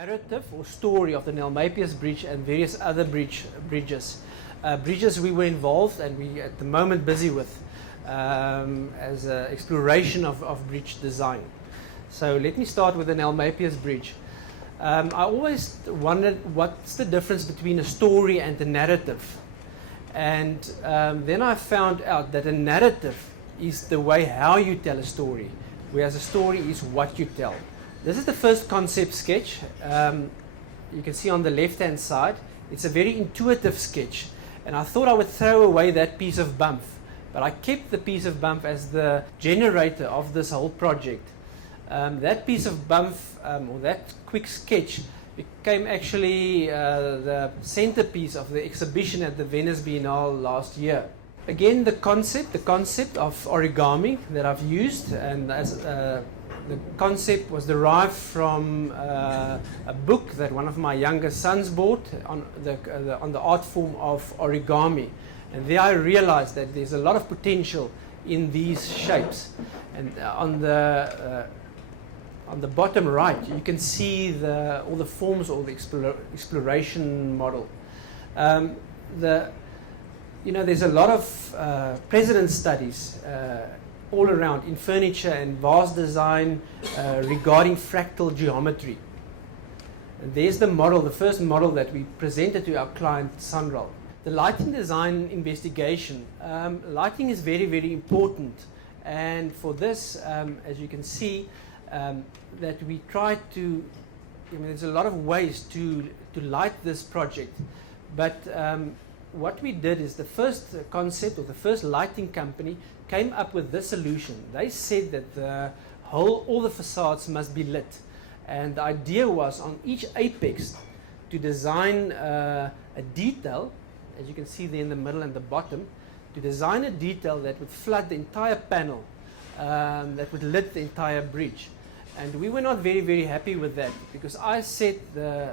narrative or story of the Mathews Bridge and various other bridges. Bridges we were involved and we at the moment busy with as an exploration of bridge design. So let me start with the Mathews Bridge. I always wondered what's the difference between a story and a narrative. And then I found out that a narrative is the way how you tell a story, whereas a story is what you tell. This is the first concept sketch. You can see on the left hand side, it's a very intuitive sketch. And I thought I would throw away that piece of bump, but I kept the piece of bump as the generator of this whole project. That piece of bump, or that quick sketch, became actually the centerpiece of the exhibition at the Venice Biennale last year. Again, the concept of origami that I've used, and as the concept was derived from a book that one of my younger sons bought on the art form of origami, and there I realized that there's a lot of potential in these shapes. And on the bottom right, you can see all the forms or the exploration model. There's a lot of precedent studies all around in furniture and vase design regarding fractal geometry. And there's the model, the first model that we presented to our client Sandral. The lighting design investigation. Lighting is very, very important, and for this, as you can see, that we tried to, there's a lot of ways to light this project, but what we did is the first concept, or the first lighting company, came up with this solution. They said that all the facades must be lit, and the idea was on each apex to design a detail, as you can see there in the middle and the bottom, to design a detail that would flood the entire panel, that would lit the entire bridge. And we were not very, very happy with that, because I said the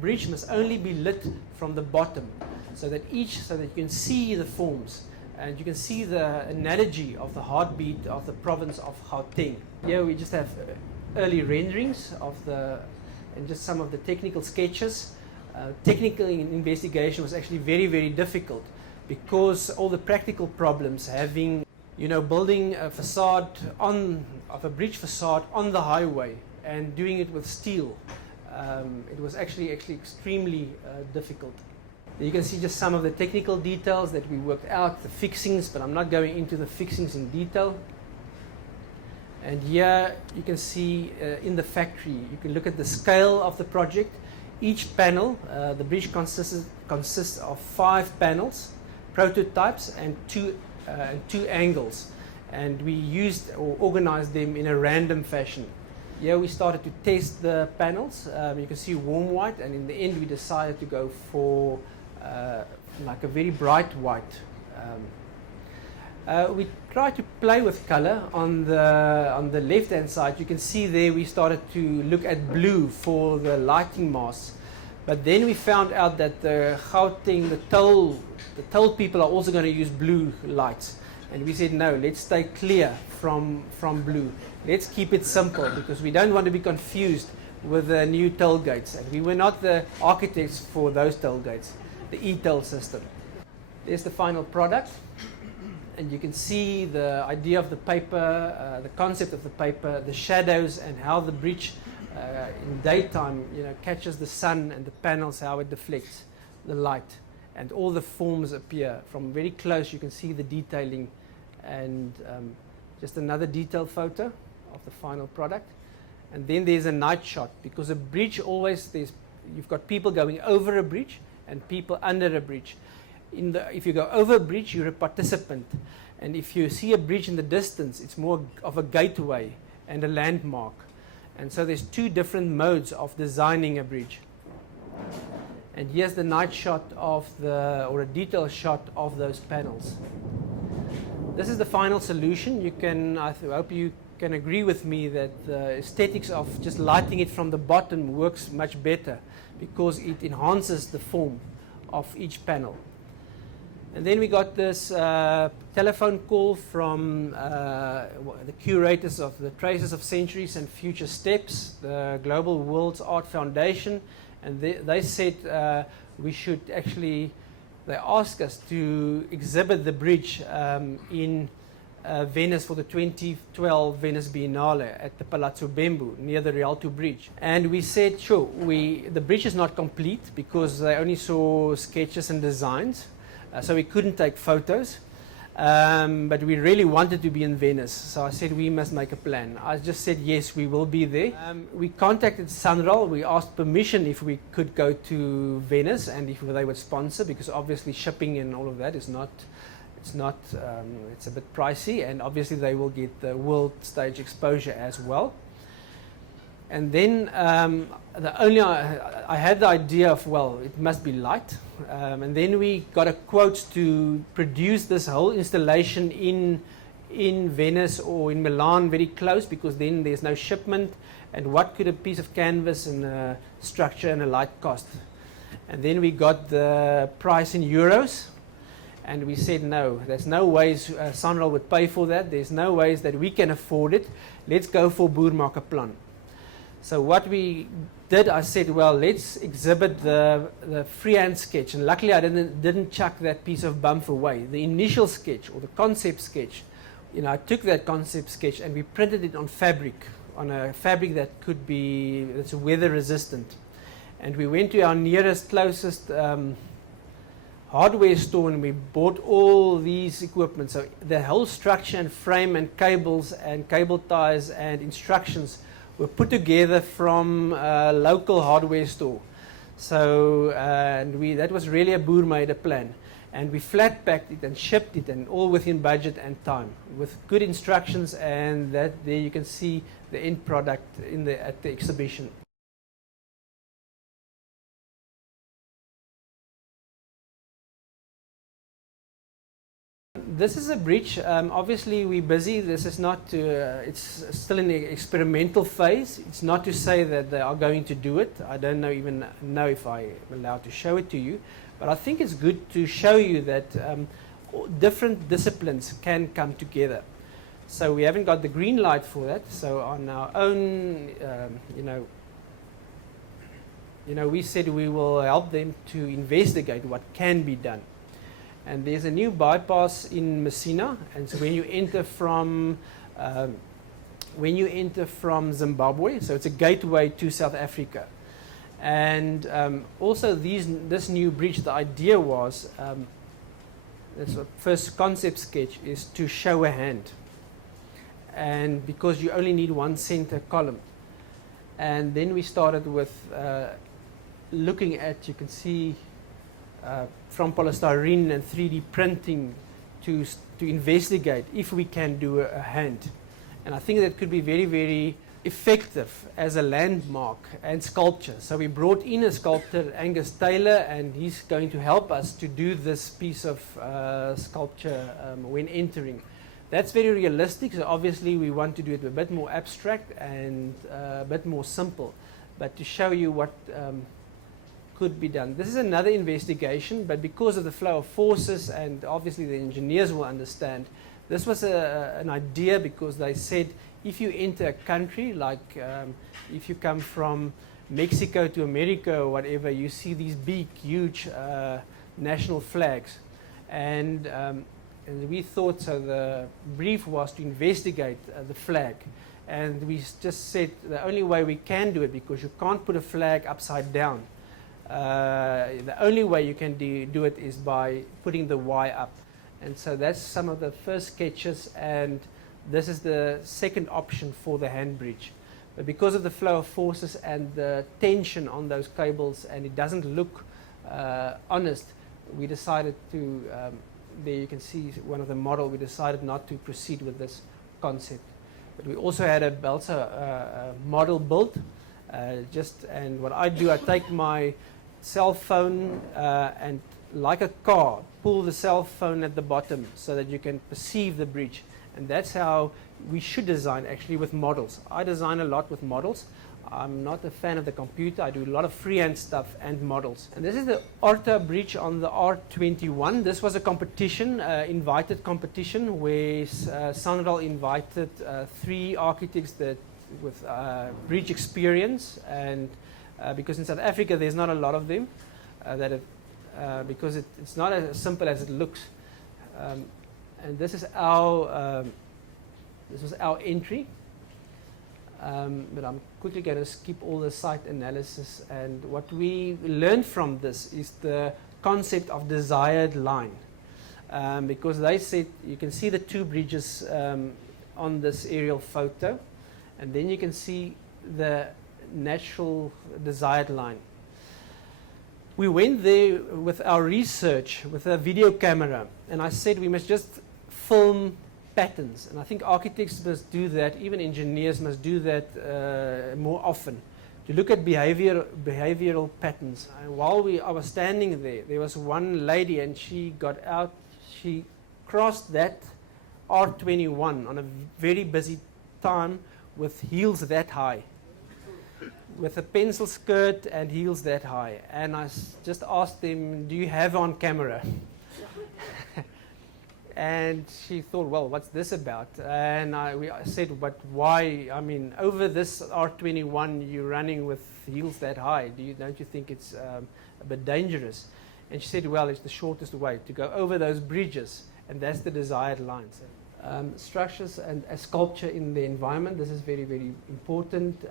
bridge must only be lit from the bottom, so that you can see the forms and you can see the analogy of the heartbeat of the province of Gauteng. Here we just have early renderings and just some of the technical sketches. Technical investigation was actually very, very difficult, because all the practical problems having, building a facade of a bridge facade on the highway and doing it with steel. It was actually extremely difficult. You can see just some of the technical details that we worked out, the fixings, but I'm not going into the fixings in detail. And here you can see in the factory, you can look at the scale of the project. Each panel, the bridge consists of 5 panels, prototypes, and two angles. And we used or organized them in a random fashion. Here we started to test the panels. You can see warm white, and in the end we decided to go for like a very bright white. We tried to play with color. On the left hand side, you can see there we started to look at blue for the lighting masts. But then we found out that the Gauteng, the toll people are also going to use blue lights. And we said, no, let's stay clear from blue. Let's keep it simple, because we don't want to be confused with the new toll gates. And we were not the architects for those toll gates, the e-toll system. There's the final product. And you can see the idea of the paper, the concept of the paper, the shadows, and how the bridge in daytime catches the sun, and the panels, how it deflects the light. And all the forms appear. From very close you can see the detailing, and just another detailed photo of the final product. And then there's a night shot, because a bridge always, you've got people going over a bridge and people under a bridge. If you go over a bridge, you're a participant, and if you see a bridge in the distance, it's more of a gateway and a landmark. And so there's 2 different modes of designing a bridge. And here's the night shot or a detail shot of those panels. This is the final solution. I hope you can agree with me that the aesthetics of just lighting it from the bottom works much better, because it enhances the form of each panel. And then we got this telephone call from the curators of the Traces of Centuries and Future Steps, the Global World's Art Foundation, and they said we should actually, they asked us to exhibit the bridge in Venice for the 2012 Venice Biennale at the Palazzo Bembo near the Rialto Bridge. And we said, sure, the bridge is not complete because they only saw sketches and designs. So we couldn't take photos, but we really wanted to be in Venice. So I said we must make a plan. I just said yes, we will be there. We contacted Sanral. We asked permission if we could go to Venice and if they would sponsor, because obviously shipping and all of that is not. It's a bit pricey, and obviously they will get the world stage exposure as well. And then I had the idea of, well, it must be light. And then we got a quote to produce this whole installation in Venice or in Milan very close, because then there's no shipment. And what could a piece of canvas and a structure and a light cost? And then we got the price in euros. And we said, no, there's no ways Sanral would pay for that. There's no ways that we can afford it. Let's go for Boermakkerplan. So what we did, I said, well, let's exhibit the freehand sketch. And luckily I didn't chuck that piece of bump away. The initial sketch or the concept sketch, I took that concept sketch and we printed it on fabric, on a fabric that's weather resistant. And we went to our nearest, closest hardware store and we bought all these equipment. So the whole structure and frame and cables and cable ties and instructions were put together from a local hardware store. So that was really a Boer-made plan. And we flat packed it and shipped it, and all within budget and time, with good instructions, and there you can see the end product at the exhibition. This is a bridge. Obviously, we're busy. This is not it's still in the experimental phase. It's not to say that they are going to do it. I don't even know if I'm allowed to show it to you. But I think it's good to show you that different disciplines can come together. So we haven't got the green light for that. So on our own, we said we will help them to investigate what can be done. And there's a new bypass in Messina, and so when you enter from Zimbabwe, so it's a gateway to South Africa. And also this new bridge, the idea was, this first concept sketch is to show a hand, and because you only need one center column. And then we started with looking at, you can see, from polystyrene and 3D printing to investigate if we can do a hand. And I think that could be very, very effective as a landmark and sculpture. So we brought in a sculptor, Angus Taylor, and he's going to help us to do this piece of sculpture when entering. That's very realistic, so obviously we want to do it a bit more abstract and a bit more simple, but to show you what could be done. This is another investigation, but because of the flow of forces, and obviously the engineers will understand, this was an idea because they said if you enter a country, like if you come from Mexico to America or whatever, you see these big, huge national flags. And we thought, so the brief was to investigate the flag. And we just said the only way we can do it, because you can't put a flag upside down, the only way you can do it is by putting the Y up. And so that's some of the first sketches, and this is the second option for the hand bridge. But because of the flow of forces and the tension on those cables, and it doesn't look honest, we decided to, there you can see one of the model, we decided not to proceed with this concept. But we also had a model built, and what I do, I take my cell phone and, like a car, pull the cell phone at the bottom so that you can perceive the bridge. And that's how we should design, actually, with models. I design a lot with models. I'm not a fan of the computer. I do a lot of freehand stuff and models. And this is the Orta bridge on the R21. This was a competition, invited competition, where Sanral invited 3 architects that with bridge experience, and because in South Africa there's not a lot of them, because it's not as simple as it looks. And this is our entry. But I'm quickly going to skip all the site analysis, and what we learned from this is the concept of desired line, because they said you can see the 2 bridges on this aerial photo, and then you can see the natural desired line. We went there with our research with a video camera, and I said we must just film patterns, and I think architects must do that, even engineers must do that more often, to look at behavioral patterns. And while I was standing there was one lady, and she got out, she crossed that R21 on a very busy time with heels that high, with a pencil skirt and heels that high. And I just asked them, do you have on camera? And she thought, well, what's this about? And I said, but why? I mean, over this R21, you're running with heels that high. Don't you think it's a bit dangerous? And she said, well, it's the shortest way to go over those bridges, and that's the desired lines. Structures and sculpture in the environment, this is very, very important.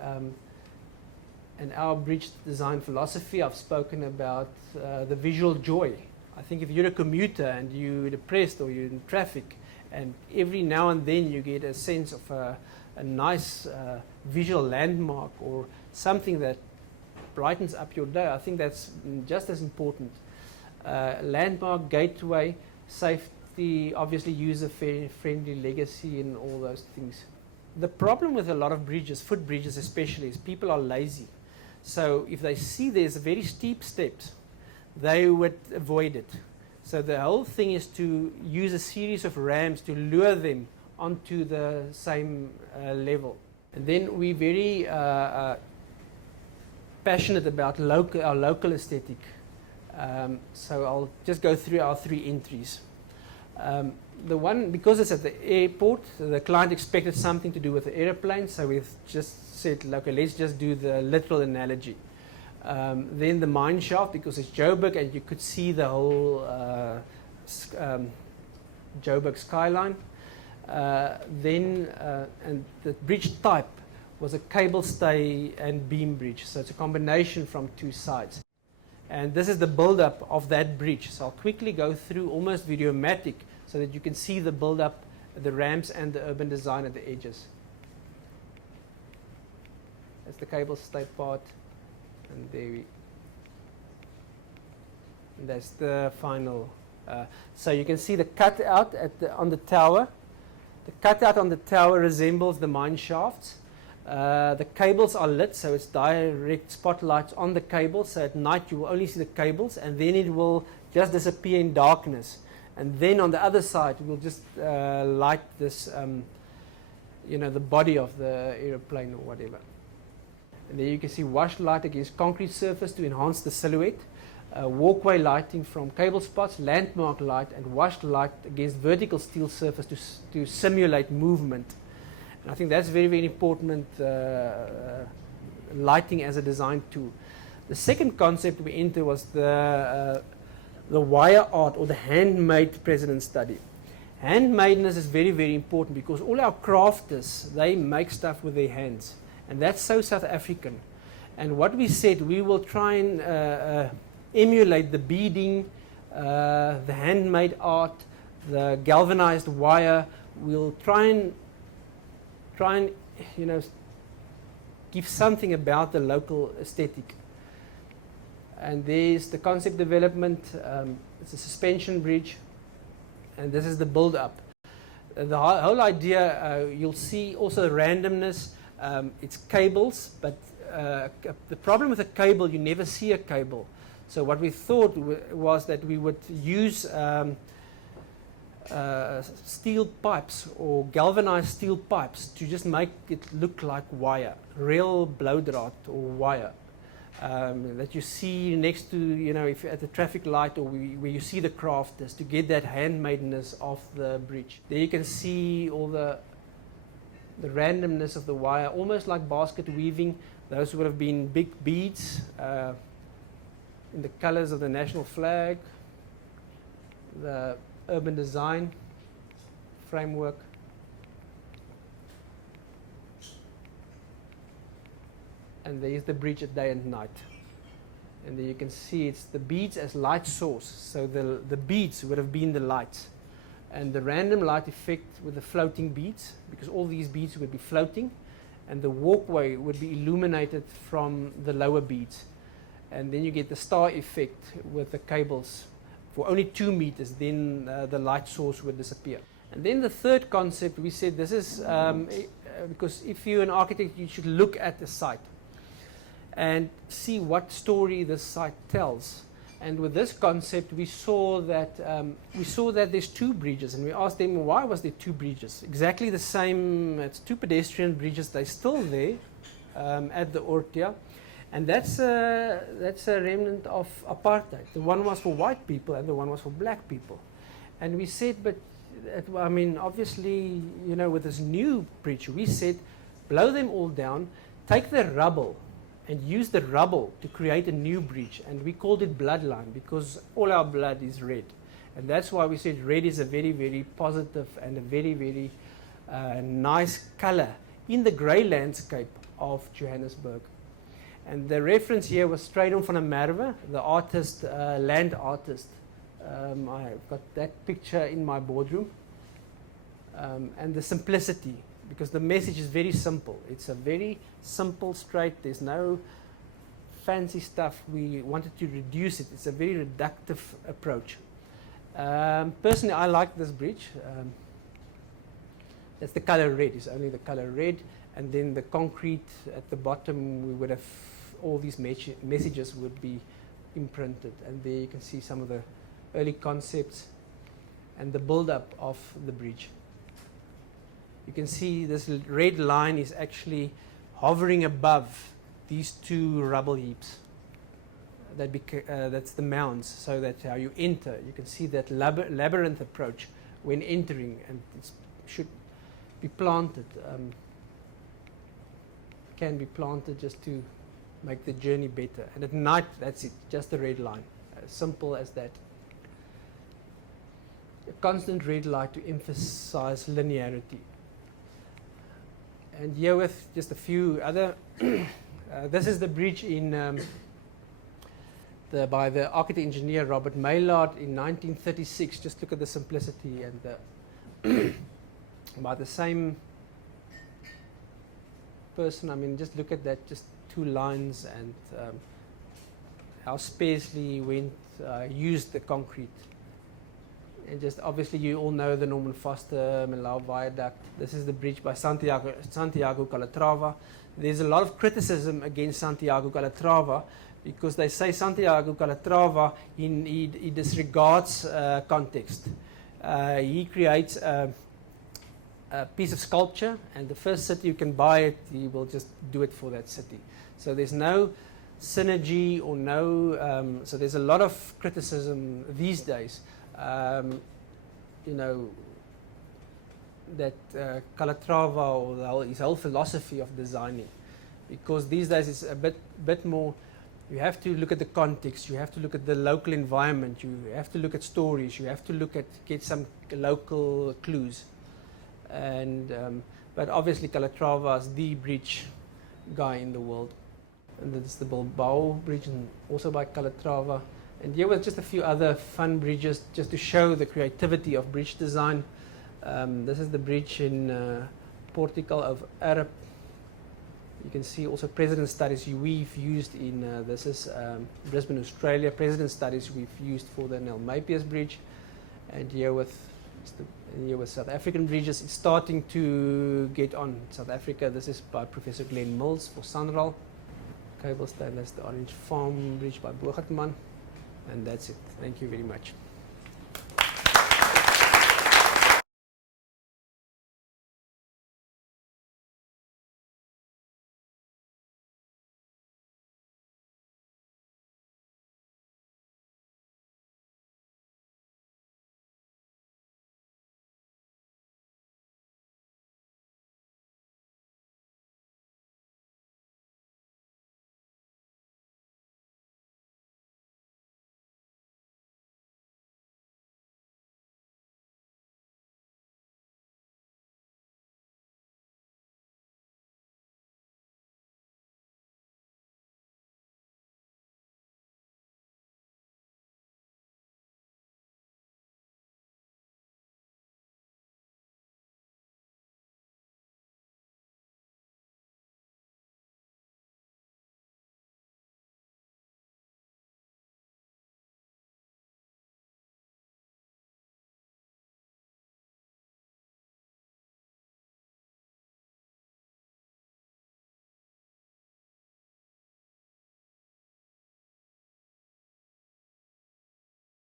And our bridge design philosophy, I've spoken about the visual joy. I think if you're a commuter and you're depressed or you're in traffic, and every now and then you get a sense of a nice visual landmark or something that brightens up your day, I think that's just as important. Landmark, gateway, safety, obviously user-friendly legacy, and all those things. The problem with a lot of bridges, foot bridges especially, is people are lazy. So if they see there's very steep steps, they would avoid it. So the whole thing is to use a series of ramps to lure them onto the same level. And then we're very passionate about our local aesthetic. So I'll just go through our 3 entries. The one, because it's at the airport, the client expected something to do with the airplane, so we've just said, okay, let's just do the literal analogy. Then the mine shaft, because it's Joburg and you could see the whole Joburg skyline. And the bridge type was a cable stay and beam bridge, so it's a combination from 2 sides. And this is the build-up of that bridge. So I'll quickly go through almost videomatic so that you can see the build-up, the ramps and the urban design at the edges. That's the cable stay part. And that's the final. So you can see the cutout on the tower. The cutout on the tower resembles the mine shafts. The cables are lit, so it's direct spotlights on the cables. So at night you will only see the cables, and then it will just disappear in darkness. And then on the other side, we'll just light this, the body of the aeroplane or whatever. And there you can see washed light against concrete surface to enhance the silhouette, walkway lighting from cable spots, landmark light, and washed light against vertical steel surface to simulate movement. And I think that's very, very important, lighting as a design tool. The second concept we entered was the wire art, or the handmade president study. Handmadeness is very, very important, because all our crafters, they make stuff with their hands. And that's so South African. And what we said, we will try and emulate the beading, the handmade art, the galvanized wire. We'll try and give something about the local aesthetic. And there's the concept development. It's a suspension bridge, and this is the build-up. The whole idea, you'll see also randomness. It's cables, but the problem with a cable, you never see a cable. So what we thought was that we would use steel pipes or galvanized steel pipes to just make it look like wire, real blowdraad or wire. That you see next to, if you're at the traffic light or where you see the crafters, to get that handmadeness of the bridge. There you can see all the randomness of the wire, almost like basket weaving. Those would have been big beads in the colors of the national flag, the urban design framework. And there is the bridge at day and night. And there you can see it's the beads as light source. So the beads would have been the lights. And the random light effect with the floating beads, because all these beads would be floating, and the walkway would be illuminated from the lower beads. And then you get the star effect with the cables. For only 2 meters, then the light source would disappear. And then the third concept, we said this is, because if you're an architect, you should look at the site and see what story the site tells. And with this concept, we saw that there's 2 bridges, and we asked them, why was there 2 bridges? Exactly the same, it's 2 pedestrian bridges, they're still there at the Ortia. And that's a remnant of apartheid. The one was for white people and the one was for black people. And we said, but obviously, with this new bridge, we said, blow them all down, take the rubble and use the rubble to create a new bridge. And we called it bloodline because all our blood is red. And that's why we said red is a very, very positive and a very, very nice color in the grey landscape of Johannesburg. And the reference here was Strydom van der Merwe, the artist, land artist. I've got that picture in my boardroom. And the simplicity, because the message is very simple. It's a very simple, straight, there's no fancy stuff. We wanted to reduce it. It's a very reductive approach. Personally, I like this bridge. That's the color red, it's only the color red. And then the concrete at the bottom, we would have all these messages would be imprinted. And there you can see some of the early concepts and the build-up of the bridge. You can see this red line is actually hovering above these 2 rubble heaps. That's the mounds, so that how you enter, you can see that labyrinth approach when entering, and it should be planted. Can be planted just to make the journey better. And at night, that's it, just the red line, as simple as that. A constant red light to emphasize linearity. And here with just a few other, this is the bridge in by the architect engineer Robert Maillard in 1936. Just look at the simplicity and the by the same person. Just look at that, just 2 lines, and how sparsely used the concrete. And just obviously you all know the Norman Foster Melau Viaduct. This is the bridge by Santiago Calatrava. There's a lot of criticism against Santiago Calatrava because they say Santiago Calatrava, he disregards context. He creates a piece of sculpture, and the first city you can buy it, he will just do it for that city. So there's no synergy or no, so there's a lot of criticism these days. That Calatrava or his whole philosophy of designing, because these days it's a bit more. You have to look at the context. You have to look at the local environment. You have to look at stories. You have to get some local clues. And but obviously Calatrava is the bridge guy in the world. And that's the Bilbao Bridge, and also by Calatrava. And here with just a few other fun bridges, just to show the creativity of bridge design. This is the bridge in Portugal of Arab. You can see also President studies we've used in, this is Brisbane, Australia. President studies we've used for the Nel Mapias Bridge. And here with South African bridges, it's starting to get on. South Africa, this is by Professor Glenn Mills for Sanral. Cable Stainless, the Orange Farm Bridge by Bogartman. And that's it. Thank you very much.